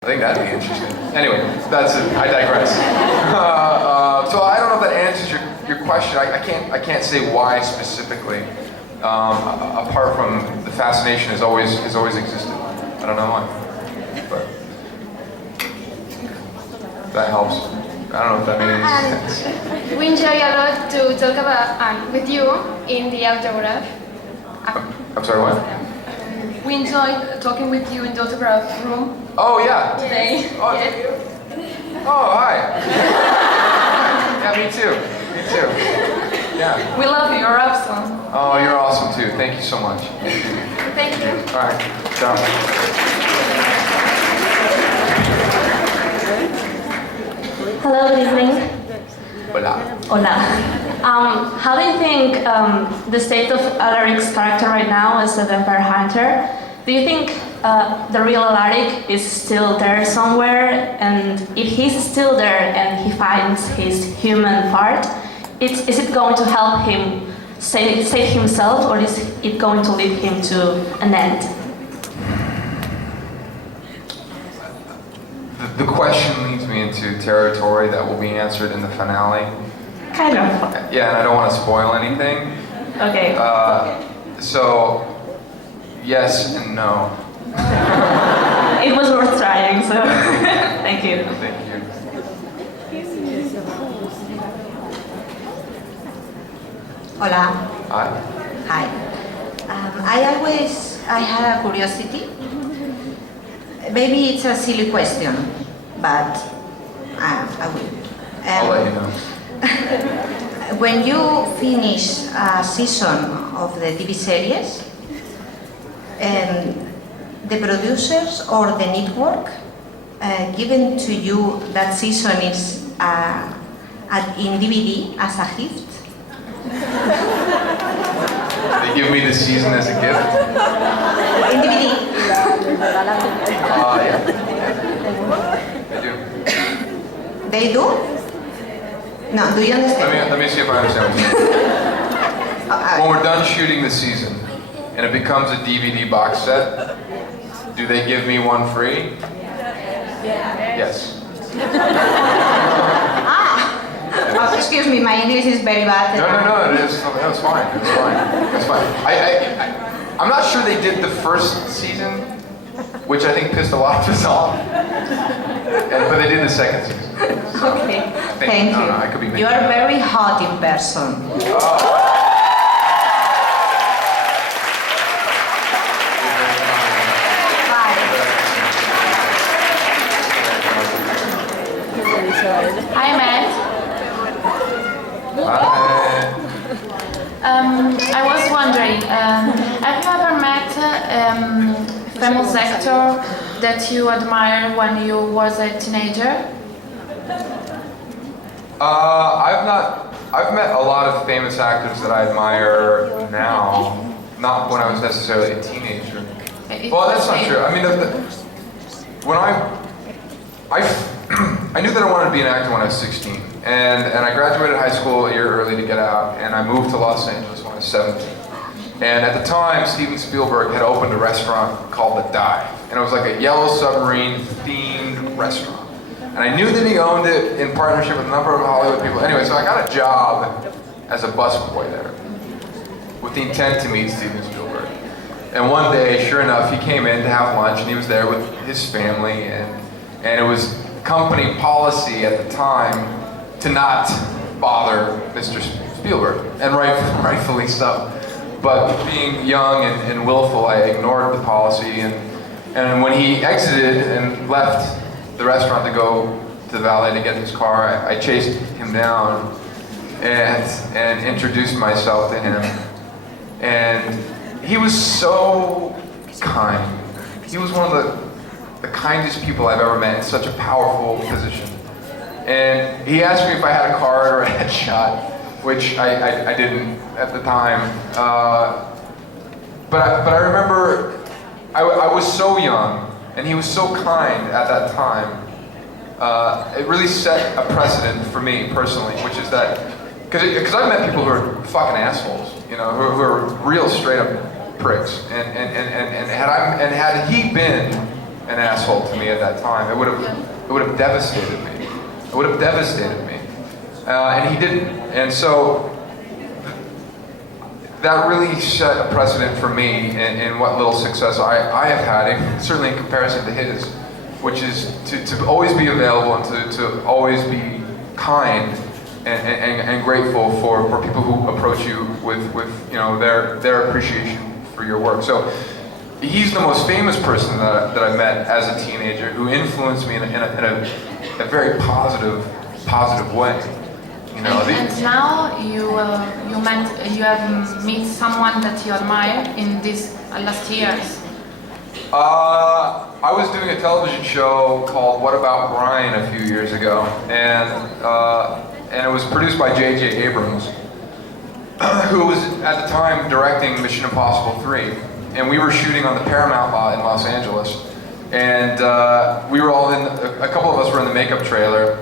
I think that'd be interesting. Anyway, that's it. I digress. So I don't know if that answers your question. I can't say why specifically. Apart from the fascination has always existed. I don't know why, but that helps. I don't know if that made any sense. We enjoy a lot to talk about with you in the autograph. I'm sorry, what? We enjoyed talking with you in the autograph room. Oh yeah. Today. Oh, oh hi. Yeah, me too. Me too. Yeah. We love you. You're awesome. Oh, you're awesome too. Thank you so much. Thank you. All right. Ciao. Hello, good evening. Hola. Hola. How do you think the state of Alaric's character right now as a vampire hunter? Do you think the real Alaric is still there somewhere? And if he's still there and he finds his human part, is it going to help him save himself, or is it going to lead him to an end? The question leads me into territory that will be answered in the finale. Kind of. Yeah, and I don't want to spoil anything. Okay. So, yes and no. It was worth trying, so thank you. Thank you. Hola. Hi. Hi. I had a curiosity. Maybe it's a silly question, but I will. I'll let you know. When you finish a season of the TV series, the producers or the network given to you that season is in DVD as a gift? They give me the season as a gift? In DVD. Yeah. They do. They do? No, do you understand? Let me see if I understand what you're saying. When we're done shooting the season and it becomes a DVD box set, do they give me one free? Yes. Excuse me, my English is very bad. No, it is. That's fine. It's fine. It's fine. I'm not sure they did the first season, which I think pissed a lot of us off. But they did the second season. So Okay, thank you. No, I could be You are very hot in person. Hi, Matt. I was wondering, have you ever met a famous actor that you admired when you was a teenager? I've met a lot of famous actors that I admire now, not when I was necessarily a teenager. Well, that's not true. I mean, when I knew that I wanted to be an actor when I was 16, and I graduated high school a year early to get out, and I moved to Los Angeles when I was 17. And at the time, Steven Spielberg had opened a restaurant called The Dive, and it was like a Yellow Submarine themed restaurant. And I knew that he owned it in partnership with a number of Hollywood people. Anyway, so I got a job as a busboy there with the intent to meet Steven Spielberg. And one day, sure enough, he came in to have lunch, and he was there with his family, and it was company policy at the time to not bother Mr. Spielberg, and rightfully so. But being young and willful, I ignored the policy, and when he exited and left the restaurant to go to the valet to get his car, I chased him down and introduced myself to him. And he was so kind. He was one of the kindest people I've ever met in such a powerful position. And he asked me if I had a card or a headshot, which I didn't at the time. But I remember I was so young, and he was so kind at that time. It really set a precedent for me personally, which is that, because I've met people who are fucking assholes, you know, who are real straight up pricks, and had he been an asshole to me at that time. It would have devastated me. It would have devastated me. And he didn't. And so that really set a precedent for me in what little success I have had, and certainly in comparison to his, which is to always be available and to always be kind and grateful for people who approach you with their appreciation for your work. So he's the most famous person that I met as a teenager who influenced me in a very positive way. You know, and now you have met someone that you admire in these last years. I was doing a television show called What About Brian a few years ago, and it was produced by J.J. Abrams, who was at the time directing Mission Impossible 3, and we were shooting on the Paramount lot in Los Angeles, and we were all a couple of us were in the makeup trailer,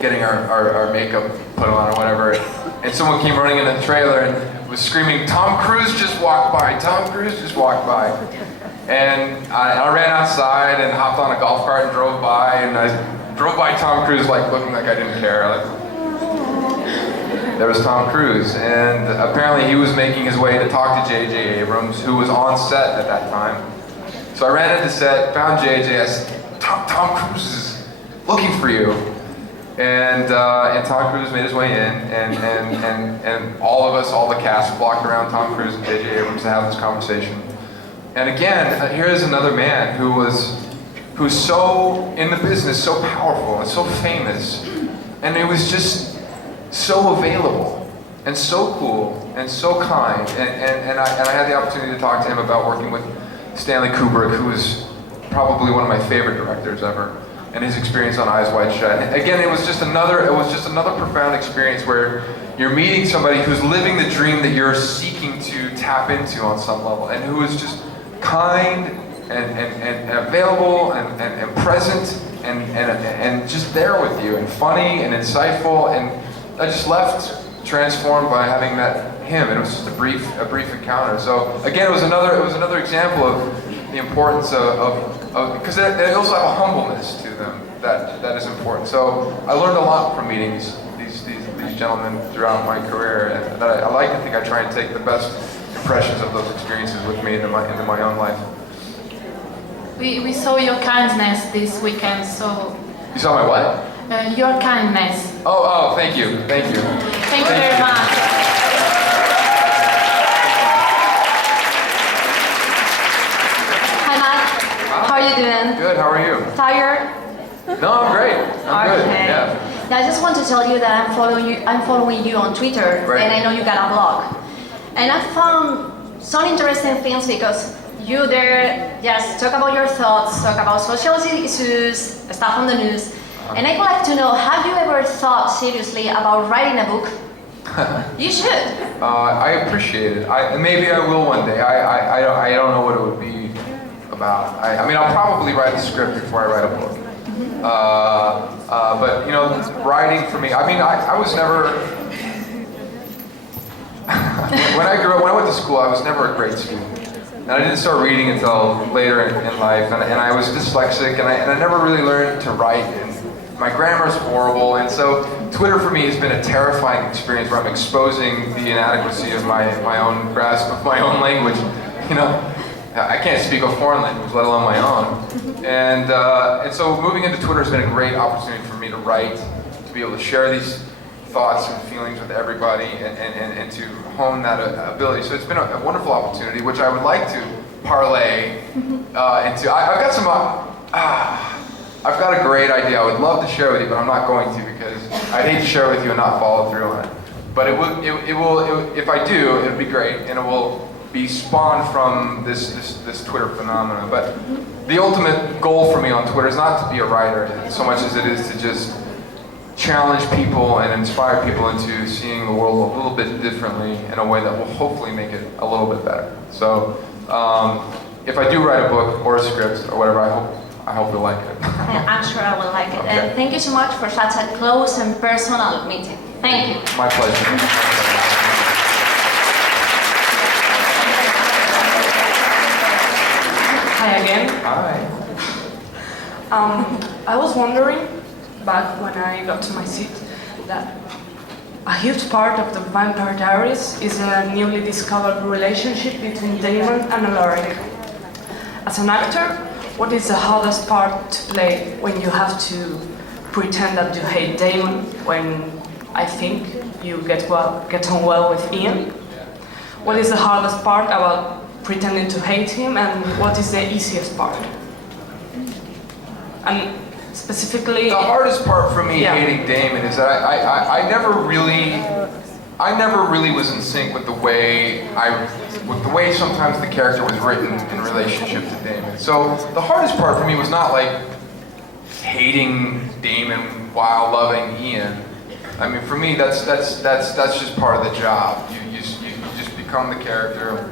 getting our makeup put on or whatever, and someone came running in the trailer and was screaming, "Tom Cruise just walked by! Tom Cruise just walked by!" And I ran outside and hopped on a golf cart and drove by, and I drove by Tom Cruise like looking like I didn't care. Like, there was Tom Cruise, and apparently he was making his way to talk to J.J. Abrams, who was on set at that time. So I ran into set, found J.J. I said, Tom Cruise is looking for you. And Tom Cruise made his way in, and all of us, all the cast, flocked around Tom Cruise and J.J. Abrams to have this conversation. And again, here's another man who's so in the business, so powerful and so famous, and it was just so available and so cool and so kind. And I had the opportunity to talk to him about working with Stanley Kubrick, who is probably one of my favorite directors ever, and his experience on Eyes Wide Shut. And again, it was just another profound experience where you're meeting somebody who's living the dream that you're seeking to tap into on some level, and who is just kind and available and present and just there with you, and funny and insightful. And I just left transformed by having met him, and it was just a brief encounter. So again, it was another example of the importance of because they also have a humbleness to them that is important. So I learned a lot from meeting these gentlemen throughout my career, and that I like to think I try and take the best impressions of those experiences with me into my own life. We saw your kindness this weekend, so... You saw my what? Your kindness. Oh, thank you. Thank you very much. Hi Matt, how are you doing? Good, how are you? Tired? No, I'm great. I'm good, Okay. yeah. Yeah, I just want to tell you that I'm following you on Twitter, Right. and I know you got a blog. And I found some interesting things because you there just talk about your thoughts, talk about social issues, stuff on the news. And I'd like to know, have you ever thought seriously about writing a book? You should. I appreciate it. Maybe I will one day. I don't know what it would be about. I mean, I'll probably write a script before I write a book. But you know, writing for me, I mean, I was never, when I went to school, I was never a great student. And I didn't start reading until later in life, and I was dyslexic, and I never really learned to write, and my grammar's horrible, and so Twitter for me has been a terrifying experience where I'm exposing the inadequacy of my own grasp of my own language. You know, I can't speak a foreign language, let alone my own. And so moving into Twitter has been a great opportunity for me to write, to be able to share these thoughts and feelings with everybody, and to hone that ability. So it's been a wonderful opportunity, which I would like to parlay into. I've got a great idea. I would love to share with you, but I'm not going to, because I'd hate to share with you and not follow through on it. But it will. If I do, it'll be great, and it will be spawned from this Twitter phenomenon. But the ultimate goal for me on Twitter is not to be a writer so much as it is to just challenge people and inspire people into seeing the world a little bit differently in a way that will hopefully make it a little bit better. So if I do write a book or a script or whatever, I hope you'll like it. I'm sure I will like it. Okay. And thank you so much for such a close and personal meeting. Thank you. My pleasure. Hi again. Hi. I was wondering, back when I got to my seat, that a huge part of the Vampire Diaries is a newly discovered relationship between Damon and Alaric. As an actor, what is the hardest part to play when you have to pretend that you hate Damon when I think you get on well with Ian? What is the hardest part about pretending to hate him, and what is the easiest part? And specifically, the hardest part for me Yeah. hating Damon is that I never really was in sync with the way sometimes the character was written in relationship to Damon. So the hardest part for me was not like hating Damon while loving Ian. I mean, for me, that's just part of the job. You just become the character.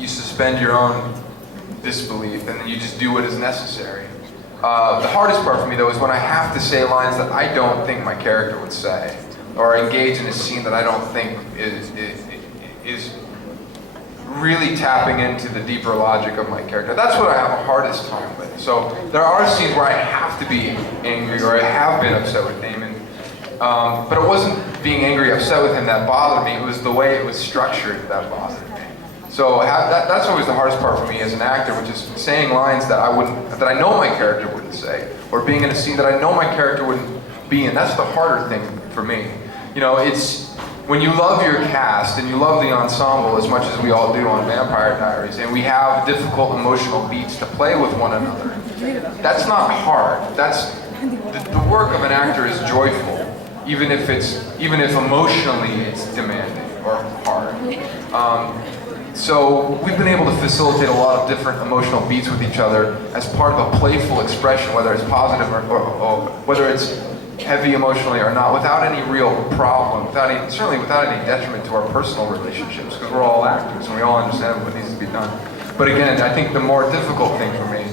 You suspend your own disbelief, and then you just do what is necessary. The hardest part for me, though, is when I have to say lines that I don't think my character would say, or engage in a scene that I don't think is really tapping into the deeper logic of my character. That's what I have the hardest time with. So there are scenes where I have to be angry, or I have been upset with Damon, but it wasn't being angry, upset with him that bothered me. It was the way it was structured that bothered me. So that's always the hardest part for me as an actor, which is saying lines that I know my character wouldn't say, or being in a scene that I know my character wouldn't be in. That's the harder thing for me. You know, it's when you love your cast and you love the ensemble as much as we all do on Vampire Diaries, and we have difficult emotional beats to play with one another. That's not hard. That's the work of an actor is joyful, even if emotionally it's demanding or hard. So we've been able to facilitate a lot of different emotional beats with each other as part of a playful expression, whether it's positive or whether it's heavy emotionally or not, without any real problem, certainly without any detriment to our personal relationships, because we're all actors and we all understand what needs to be done. But again, I think the more difficult thing for me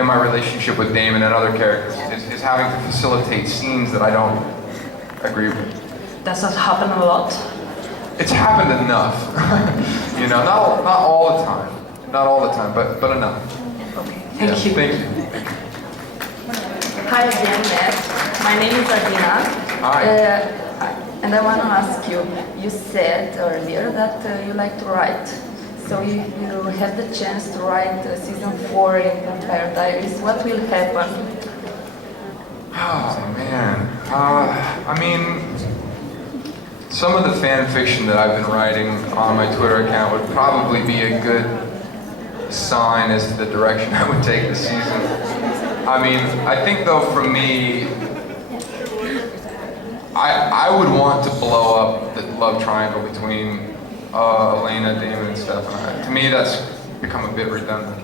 in my relationship with Damon and other characters is having to facilitate scenes that I don't agree with. does that happen a lot? It's happened enough, you know, not all the time, but enough. Okay, thank you. Thank you. Hi again, Matt. My name is Adina. Hi. And I want to ask you, you said earlier that you like to write. So you had the chance to write season 4 in Vampire Diaries. What will happen? Oh man, I mean, some of the fan fiction that I've been writing on my Twitter account would probably be a good sign as to the direction I would take this season. I mean, I think though for me, I would want to blow up the love triangle between Elena, Damon, and Stefan. To me, that's become a bit redundant.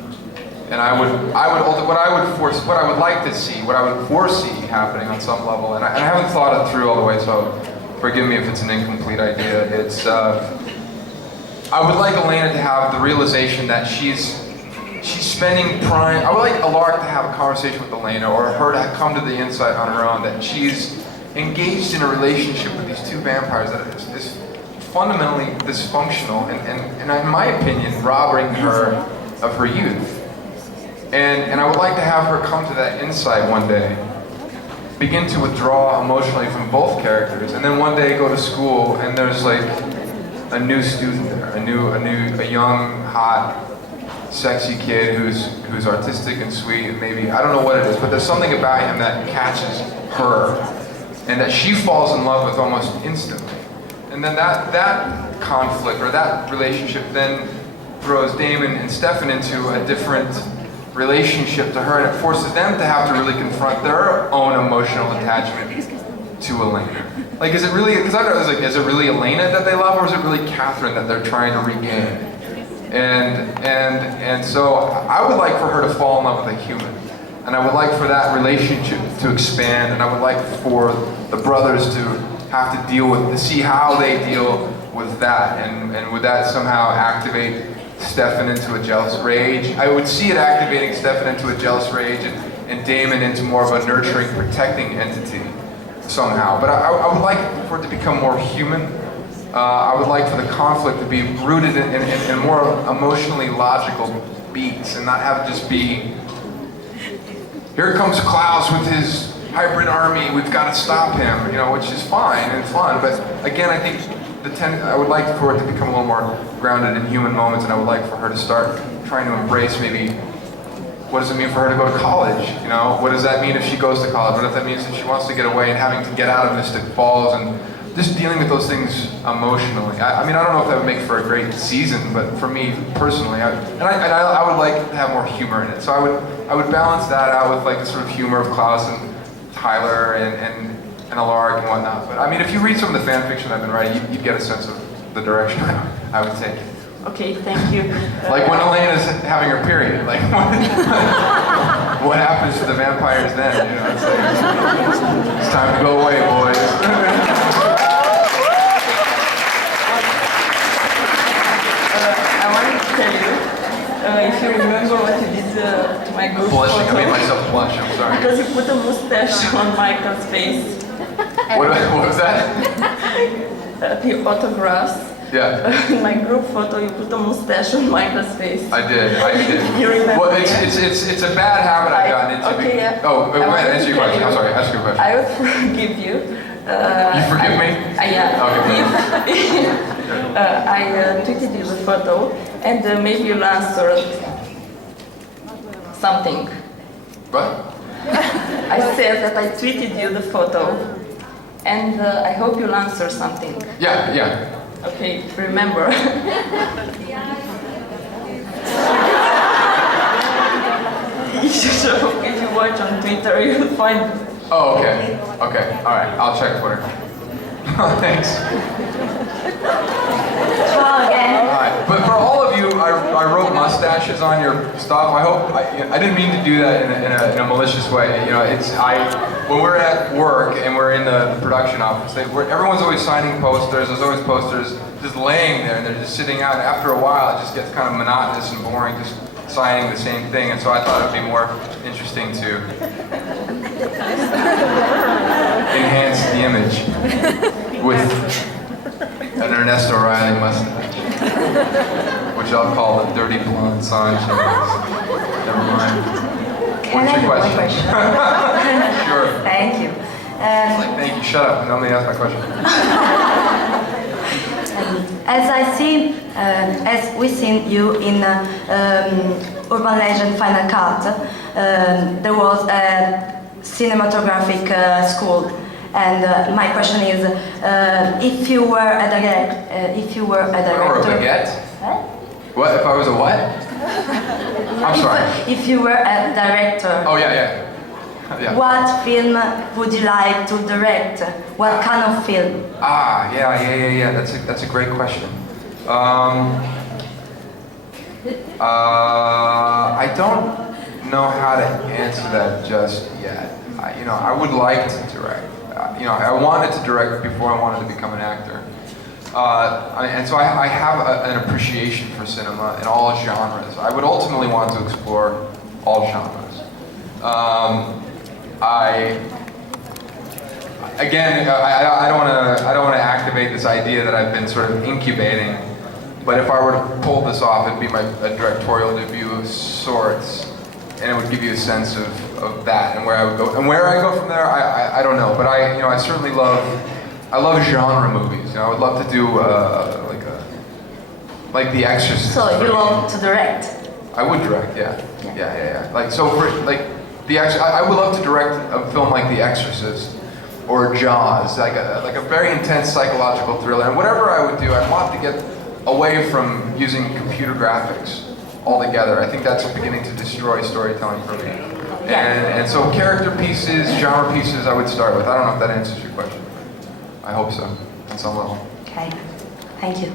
And what I would like to see, what I would foresee happening on some level, and I haven't thought it through all the way, so forgive me if it's an incomplete idea. It's I would like Elena to have the realization that she's spending prime. I would like Alaric to have a conversation with Elena, or her to come to the insight on her own that she's engaged in a relationship with these two vampires that is fundamentally dysfunctional and in my opinion, robbing her of her youth. And I would like to have her come to that insight one day, begin to withdraw emotionally from both characters, and then one day go to school and there's like a new student there, a young, hot, sexy kid who's artistic and sweet, and maybe, I don't know what it is, but there's something about him that catches her, and that she falls in love with almost instantly. And then that conflict, or that relationship, then throws Damon and Stefan into a different relationship to her, and it forces them to have to really confront their own emotional attachment to Elena. Like, is it really, because I was like, is it really Elena that they love, or is it really Catherine that they're trying to regain? And so I would like for her to fall in love with a human. And I would like for that relationship to expand, and I would like for the brothers to have to see how they deal with that, and would that somehow activate Stefan into a jealous rage? I would see it activating Stefan into a jealous rage, and Damon into more of a nurturing, protecting entity somehow. But I would like for it to become more human. I would like for the conflict to be rooted in more emotionally logical beats, and not have it just be here comes Klaus with his hybrid army, we've got to stop him, you know, which is fine and fun. But again, I think I would like for it to become a little more grounded in human moments, and I would like for her to start trying to embrace maybe, what does it mean for her to go to college? You know, what does that mean if she goes to college? What if that means that she wants to get away and having to get out of Mystic Falls, and just dealing with those things emotionally. I mean, I don't know if that would make for a great season, but for me personally, I would like to have more humor in it. So I would balance that out with like the sort of humor of Klaus and Tyler and Alaric and whatnot. But I mean, if you read some of the fan fiction I've been writing, you'd get a sense of the direction I would take. Okay, thank you. Like when Elena's having her period, like what happens to the vampires then? You know, it's like, it's time to go away, boys. I wanted to tell you, if you remember what you did to my group Blushing, I photo, made myself blush, I'm sorry. because you put a mustache on Michael's face. What was that? The autographs. Yeah. In my group photo, you put a mustache on Michael's face. I did. You remember? Well, it's a bad habit I've gotten into. Okay, yeah. Oh, go ahead, answer your question. I'm sorry, ask your question. I would forgive you. You forgive me? Yeah. Okay. I tweeted you the photo, and maybe you'll answer something. What? I said that I tweeted you the photo, and I hope you'll answer something. Yeah. Okay, remember. If you watch on Twitter, you'll find. Oh, okay. Okay. All right. I'll check Twitter. Thanks. Ciao again. All right. But for all of you, I wrote mustaches on your stuff. I hope I didn't mean to do that in a malicious way. You know, when we're at work and we're in the production office, everyone's always signing posters. There's always posters just laying there, and they're just sitting out. And after a while, it just gets kind of monotonous and boring, just signing the same thing. And so I thought it would be more interesting to enhance the image with an Ernesto Riley mustache, which I'll call the dirty blonde Sanche. Never mind. What's your question? Sure. Thank you. It's like, thank you. Shut up and let me ask my question. As we seen you in Urban Legend Final Cut, there was a cinematographic school, and my question is, if you were a director, Or a baguette? What? If I was a what? I'm sorry. If you were a director, Oh yeah. what film would you like to direct? What kind of film? Yeah. That's a great question. I don't know how to answer that just yet. I would like to direct. I wanted to direct before I wanted to become an actor. And so I have an appreciation for cinema in all genres. I would ultimately want to explore all genres. I don't want to activate this idea that I've been sort of incubating. But if I were to pull this off, it'd be a directorial debut of sorts, and it would give you a sense of that and where I would go. And where I go from there, I don't know. But I certainly love genre movies. I would love to do like The Exorcist. So you love to direct? I would direct, yeah. Like so for I would love to direct a film like The Exorcist or Jaws, like a very intense psychological thriller. And whatever I would do, I'd want to get away from using computer graphics altogether. I think that's beginning to destroy storytelling for me. And so character pieces, genre pieces, I would start with. I don't know if that answers your question. I hope so, on some level. Okay, thank you.